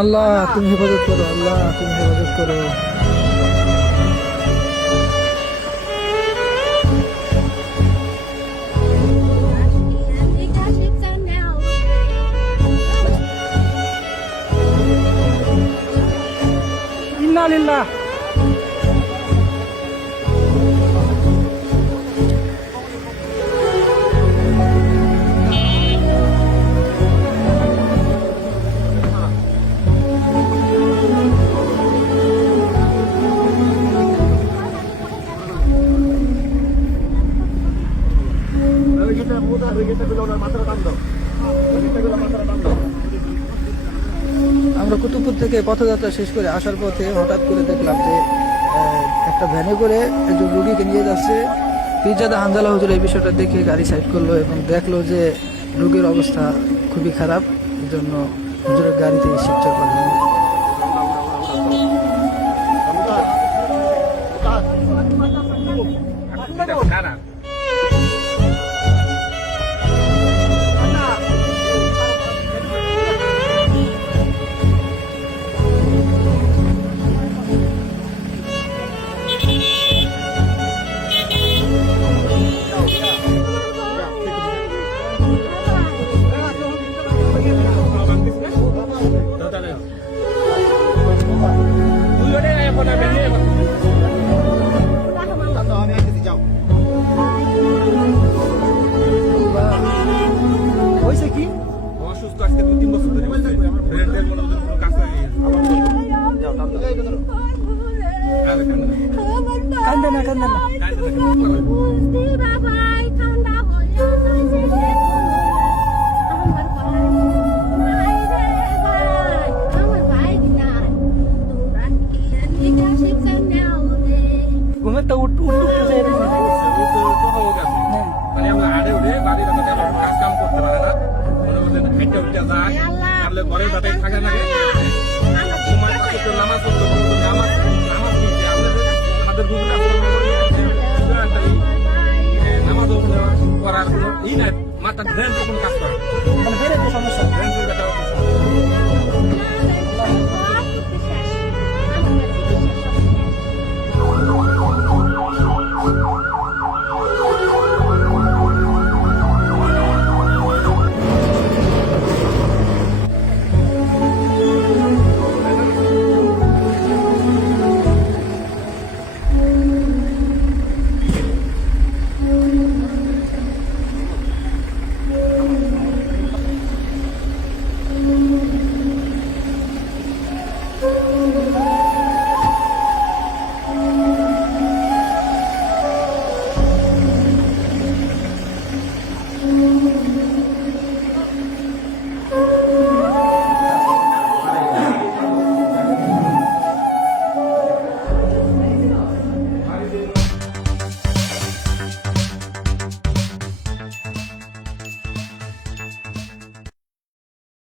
আল্লাহ তুমি হেফাজত করো, আল্লাহ তুমি হেফাজত করো। ইন্না লিল্লাহ। আমরা কুতুবপুর থেকে পথযাত্রা শেষ করে আসার পথে হঠাৎ করে দেখলাম যে একটা ভ্যানে করে একজন রুগীকে নিয়ে যাচ্ছে। পীরজাদা হানজালা হুজুর এই বিষয়টা দেখে গাড়ি সাইড করলো এবং দেখলো যে রোগীর অবস্থা খুবই খারাপ, এই জন্য হুজুরের গাড়িতে শিক্ষা করলেন। হয়েছে কি? অসুস্থ আজকে 2-3 বছর ধরে ব্রেনের মনে কোনো কাজ নাই। কান্দে না কান্দে না। ঘুমের তো উঠতেছে মানে আমরা আড়ে উঠে বাড়ির কাজ কাম করতে পারে না, মনে মধ্যে হেঁটে উঠে যায়, তাহলে ঘরে যাতে থাকে না সময় পাশে তো নামাজ পড়তে বলতো, নামাজ নিতে আমাদের নামাজ করার কোনো ই নাই, মাথা ব্রেন কোনো কাজ করে মানে বেড়ে তো সমস্যা। ব্রেন